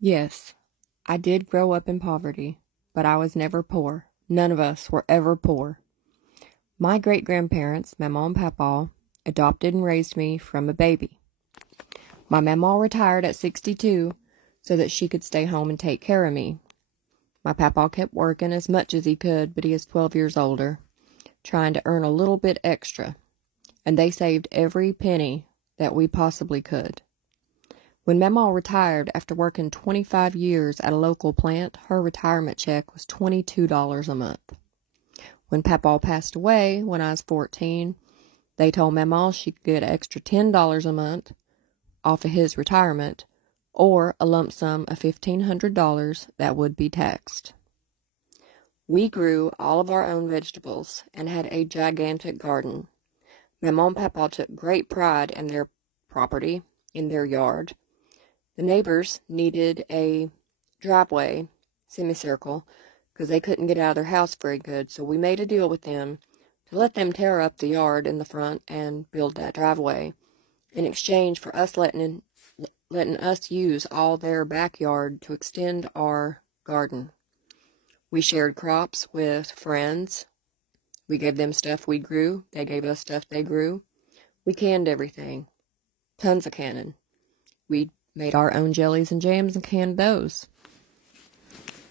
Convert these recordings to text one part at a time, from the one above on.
Yes, I did grow up in poverty, but I was never poor. None of us were ever poor. My great-grandparents, Mamaw and Papaw, adopted and raised me from a baby. My Mamaw retired at 62 so that she could stay home and take care of me. My Papaw kept working as much as he could, but he is 12 years older, trying to earn a little bit extra, and they saved every penny that we possibly could. When Mamaw retired after working 25 years at a local plant, her retirement check was $22 a month. When Papaw passed away when I was 14, they told Mamaw she could get an extra $10 a month off of his retirement, or a lump sum of $1,500 that would be taxed. We grew all of our own vegetables and had a gigantic garden. Mamaw and Papaw took great pride in their property, in their yard. The neighbors needed a driveway, semicircle, because they couldn't get out of their house very good, so we made a deal with them to let them tear up the yard in the front and build that driveway in exchange for us letting us use all their backyard to extend our garden. We shared crops with friends. We gave them stuff we grew. They gave us stuff they grew. We canned everything. Tons of canning. We made our own jellies and jams and canned those.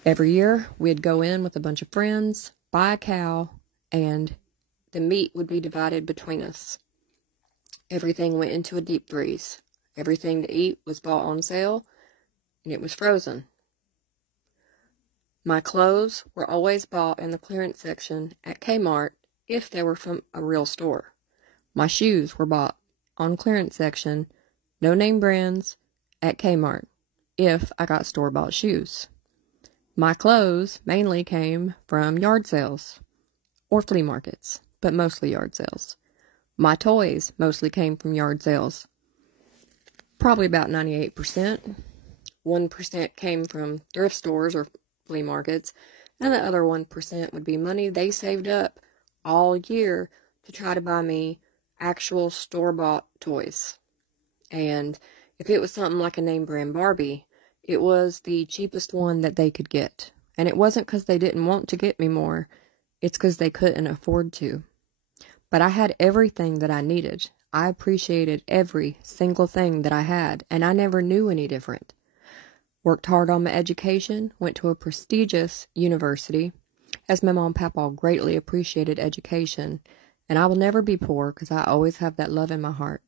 Every year, we'd go in with a bunch of friends, buy a cow, and the meat would be divided between us. Everything went into a deep freeze. Everything to eat was bought on sale, and it was frozen. My clothes were always bought in the clearance section at Kmart if they were from a real store. My shoes were bought on clearance section, no name brands, at Kmart if I got store-bought shoes. My clothes mainly came from yard sales or flea markets, but mostly yard sales. My toys mostly came from yard sales. Probably about 98%. 1% came from thrift stores or flea markets, and the other 1% would be money they saved up all year to try to buy me actual store-bought toys. And if it was something like a name brand Barbie, it was the cheapest one that they could get. And it wasn't because they didn't want to get me more, it's because they couldn't afford to. But I had everything that I needed. I appreciated every single thing that I had, and I never knew any different. Worked hard on my education, went to a prestigious university, as Mamaw and Papaw greatly appreciated education, and I will never be poor because I always have that love in my heart.